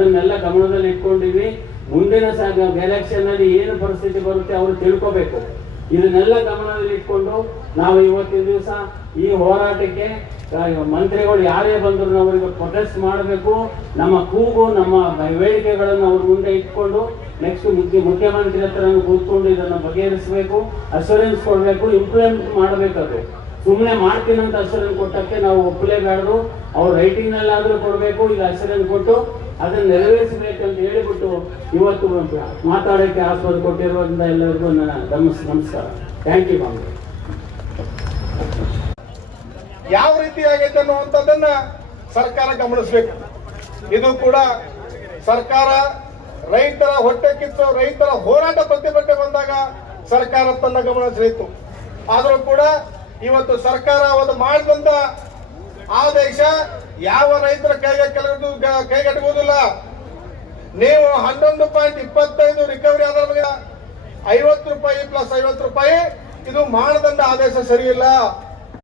ಅದನ್ನೆಲ್ಲ ಗಮನದಲ್ಲಿ ಇಟ್ಕೊಂಡಿವಿ. ಮುಂದಿನ ಎಲೆಕ್ಷನ್ ಅಲ್ಲಿ ಏನು ಪರಿಸ್ಥಿತಿ ಬರುತ್ತೆ ಅವರು ತಿಳ್ಕೋಬೇಕು. ಇದನ್ನೆಲ್ಲ ಗಮನದಲ್ಲಿ ಇಟ್ಕೊಂಡು ನಾವು ಇವತ್ತಿನ ದಿವಸ ಈ ಹೋರಾಟಕ್ಕೆ ಮಂತ್ರಿಗಳು ಯಾರೇ ಬಂದ್ರು ಅವರಿಗೆ ಪ್ರೊಟೆಸ್ಟ್ ಮಾಡಬೇಕು. ನಮ್ಮ ಕೂಗು ನಮ್ಮ ಬೇಡಿಕೆಗಳನ್ನು ಅವ್ರ ಮುಂದೆ ಇಟ್ಕೊಂಡು ನೆಕ್ಸ್ಟ್ ಮುಖ್ಯಮಂತ್ರಿ ಹತ್ರ ಕೂತ್ಕೊಂಡು ಇದನ್ನು ಬಗೆಹರಿಸಬೇಕು, ಅಶ್ಯೂರೆನ್ಸ್ ಕೊಡಬೇಕು, ಇಂಪ್ಲಿಮೆಂಟ್ ಮಾಡಬೇಕದು. ಸುಮ್ಮನೆ ಮಾಡ್ತೀನಿ ಅಂತ ಅಶ್ಯೂರೆನ್ಸ್ ಕೊಟ್ಟಕ್ಕೆ ನಾವು ಒಪ್ಪಲೇಬಾರ್ದು. ಅವ್ರು ರೈಟಿಂಗ್ ನಲ್ಲಾದ್ರೂ ಕೊಡಬೇಕು, ಈಗ ಅಶ್ಯೂರೆನ್ಸ್ ಕೊಟ್ಟು ಅದನ್ನು ನೆರವೇರಿಸಬೇಕಂತ ಹೇಳಿಬಿಟ್ಟು ಇವತ್ತು ಮಾತಾಡೋಕ್ಕೆ ಆಸ್ಪದ ಕೊಟ್ಟಿರುವಂತ ಎಲ್ಲರಿಗೂ ನನ್ನ ನಮಸ್ಕಾರ. Thank you ma'am. ಯಾವ ರೀತಿ ಆಗೈತೆ ಅನ್ನುವಂಥದ್ದನ್ನ ಸರ್ಕಾರ ಗಮನಿಸಬೇಕು. ಇದು ಕೂಡ ಸರ್ಕಾರ ರೈತರ ಹೊಟ್ಟೆ ಕಿಚ್ಚು ರೈತರ ಹೋರಾಟ ಪ್ರತಿಭಟನೆ ಬಂದಾಗ ಸರ್ಕಾರ ತನ್ನ ಗಮನ ಸೆಳೆಯಿತು. ಆದರೂ ಕೂಡ ಇವತ್ತು ಸರ್ಕಾರ ಒಂದು ಮಾಡಿದಂತ ಆದೇಶ ಯಾವ ರೈತರ ಕೈಗೆಟುವುದಿಲ್ಲ. ನೀವು 11.25 ರಿಕವರಿ ಆಧಾರ ಮೇಲೆ 50 ರೂಪಾಯಿ ಪ್ಲಸ್ 50 ರೂಪಾಯಿ ಇದು ಮಾನದಂಡ ಆದೇಶ ಸರಿಯಿಲ್ಲ.